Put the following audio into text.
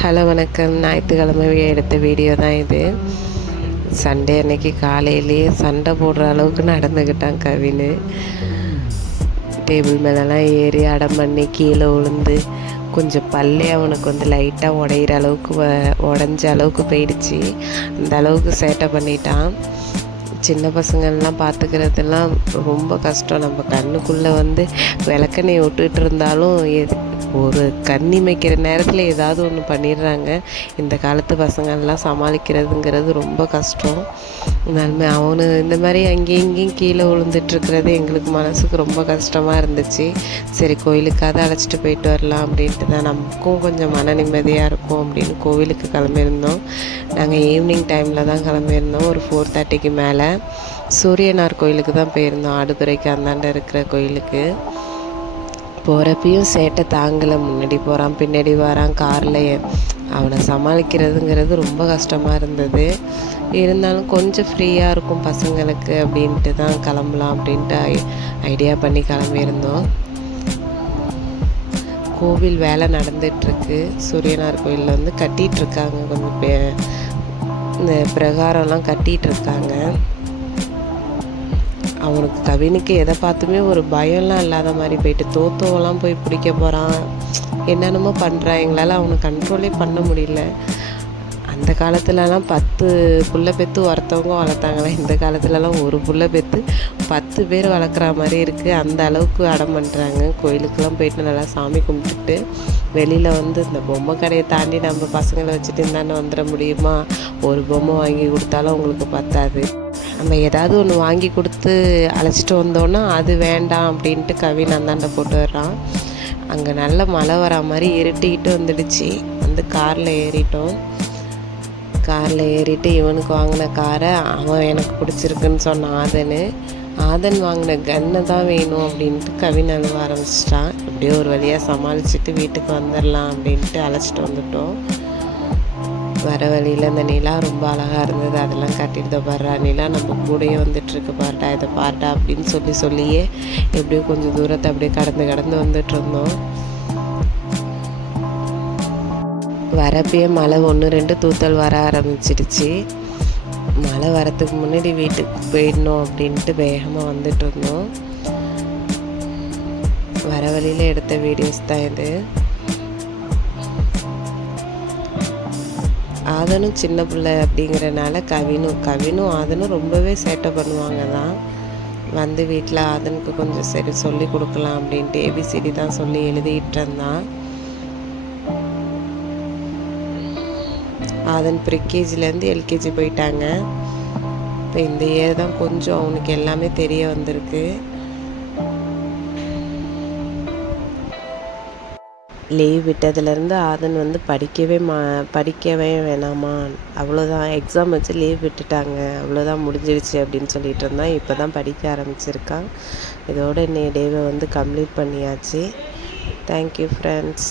Hello வணக்கம். ஞாயிற்றுக்கிழமை எடுத்த வீடியோ தான் இது. சண்டே அன்னைக்கு காலையிலேயே சண்டை போடுற அளவுக்கு நடந்துக்கிட்டான் கவின். டேபிள் மேலெலாம் ஏறி அடம் பண்ணி கீழே விழுந்து கொஞ்சம் பல்லே அவனுக்கு வந்து லைட்டாக உடையிற அளவுக்கு உடஞ்ச அளவுக்கு போயிடுச்சு. அந்த அளவுக்கு சேட்டை பண்ணிட்டான். சின்ன பசங்கள்லாம் பார்த்துக்கிறதுலாம் ரொம்ப கஷ்டம். நம்ம கண்ணுக்குள்ளே வந்து விளக்கெண்ணெய் விட்டுட்டு இருந்தாலும் ஒரு கண்ணி வைக்கிற நேரத்தில் ஏதாவது ஒன்று பண்ணிடுறாங்க. இந்த காலத்து பசங்கள்லாம் சமாளிக்கிறதுங்கிறது ரொம்ப கஷ்டம். இருந்தாலுமே அவனு இந்த மாதிரி அங்கேயும் இங்கேயும் கீழே விழுந்துட்டுருக்கிறது எங்களுக்கு மனசுக்கு ரொம்ப கஷ்டமாக இருந்துச்சு. சரி, கோயிலுக்காக அழைச்சிட்டு போயிட்டு வரலாம் அப்படின்ட்டு தான், நமக்கும் கொஞ்சம் மன நிம்மதியாக இருக்கும் அப்படின்னு கோவிலுக்கு கிளம்பியிருந்தோம். நாங்கள் ஈவினிங் டைமில் தான் கிளம்பியிருந்தோம். ஒரு 4:30க்கு மேலே சூரியனார் கோயிலுக்கு தான் போயிருந்தோம். ஆடுதுறைக்கு அந்தாண்ட இருக்கிற கோயிலுக்கு. போகிறப்பையும் சேட்டை தாங்கலை. முன்னாடி போகிறான், பின்னாடி வரான். காரில் அவனை சமாளிக்கிறதுங்கிறது ரொம்ப கஷ்டமாக இருந்தது. இருந்தாலும் கொஞ்சம் ஃப்ரீயாக இருக்கும் பசங்களுக்கு அப்படின்ட்டு தான் கிளம்பலாம் அப்படின்ட்டு ஐடியா பண்ணி கிளம்பியிருந்தோம். கோவில் வேலை நடந்துகிட்ருக்கு. சூரியனார் கோயிலில் வந்து கட்டிகிட்ருக்காங்க. கொஞ்சம் இந்த பிரகாரம்லாம் கட்டிகிட்ருக்காங்க. அவனுக்கு கவினுக்கு எதை பார்த்துமே ஒரு பயம்லாம் இல்லாத மாதிரி போயிட்டு தோத்தோவெல்லாம் போய் பிடிக்க போகிறான், என்னென்னமோ பண்ணுறான். எங்களால் அவனை கண்ட்ரோலே பண்ண முடியல. அந்த காலத்துலலாம் 10 புள்ள பெற்று ஒருத்தவங்க வளர்த்தாங்களே, இந்த காலத்துலலாம் ஒரு புள்ள பெற்று 10 பேர் வளர்க்குற மாதிரி இருக்குது. அந்த அளவுக்கு அடம் பண்ணுறாங்க. கோயிலுக்கெல்லாம் போயிட்டு நல்லா சாமி கும்பிட்டுட்டு வெளியில் வந்து இந்த பொம்மை கடையை தாண்டி நம்ம பசங்களை வச்சுட்டு இருந்தானே வந்துட முடியுமா? ஒரு பொம்மை வாங்கி கொடுத்தாலும் அவங்களுக்கு பத்தாது. நம்ம ஏதாவது ஒன்று வாங்கி கொடுத்து அழைச்சிட்டு வந்தோன்னா அது வேண்டாம் அப்படின்ட்டு கவின் அந்தாண்ட போட்டு வர்றான். அங்கே நல்ல மழை வர மாதிரி இருட்டிக்கிட்டு வந்துடுச்சு. வந்து காரில் ஏறிட்டோம். காரில் ஏறிட்டு இவனுக்கு வாங்கின காரை அவன் எனக்கு பிடிச்சிருக்குன்னு சொன்னான். ஆதன் வாங்கின கன்னை தான் வேணும் அப்படின்ட்டு கவின் அழுவ ஆரம்பிச்சிட்டான். எப்படியோ ஒரு வழியாக சமாளிச்சுட்டு வீட்டுக்கு வந்துடலாம் அப்படின்ட்டு அழைச்சிட்டு வந்துட்டோம். வர வழியில் இந்த நிலா ரொம்ப அழகாக இருந்தது. அதெல்லாம் கட்டிட்டு பாடுறா, நிலா நம்ம கூடயே வந்துட்டுருக்கு பாருடா, இதை பாருடா அப்படின்னு சொல்லியே எப்படியோ கொஞ்சம் தூரத்தை அப்படியே கடந்து வந்துட்டுருந்தோம். வரப்பயே மழை 1-2 தூத்தல் வர ஆரம்பிச்சிடுச்சு. மழை வரத்துக்கு முன்னாடி வீட்டுக்கு போயிடணும் அப்படின்ட்டு வேகமாக வந்துட்டு இருந்தோம். வர வழியில் எடுத்த வீடியோஸ் தான் இது. ஆதனும் சின்ன பிள்ளை அப்படிங்கிறனால கவினும் ஆதனும் ரொம்பவே சேட்டை பண்ணுவாங்க தான். வந்து வீட்டில் ஆதனுக்கு கொஞ்சம் சரி சொல்லி கொடுக்கலாம் அப்படின்ட்டு ABCD தான் சொல்லி எழுதிட்டு இருந்தான். ஆதன் ப்ரீகேஜிலேருந்து LKG போயிட்டாங்க. இப்போ இந்த இயர் தான் கொஞ்சம் அவனுக்கு எல்லாமே தெரிய வந்திருக்கு. லீவ் விட்டதுலேருந்து ஆதன் வந்து படிக்கவே வேணாமா, அவ்வளோதான் எக்ஸாம் வச்சு லீவ் விட்டுட்டாங்க, அவ்வளோதான் முடிஞ்சிடுச்சு அப்படின்னு சொல்லிட்டு இருந்தான். இப்போ தான் படிக்க ஆரம்பிச்சிருக்கான். இதோட இன்னைய டேவை வந்து கம்ப்ளீட் பண்ணியாச்சு. Thank you friends.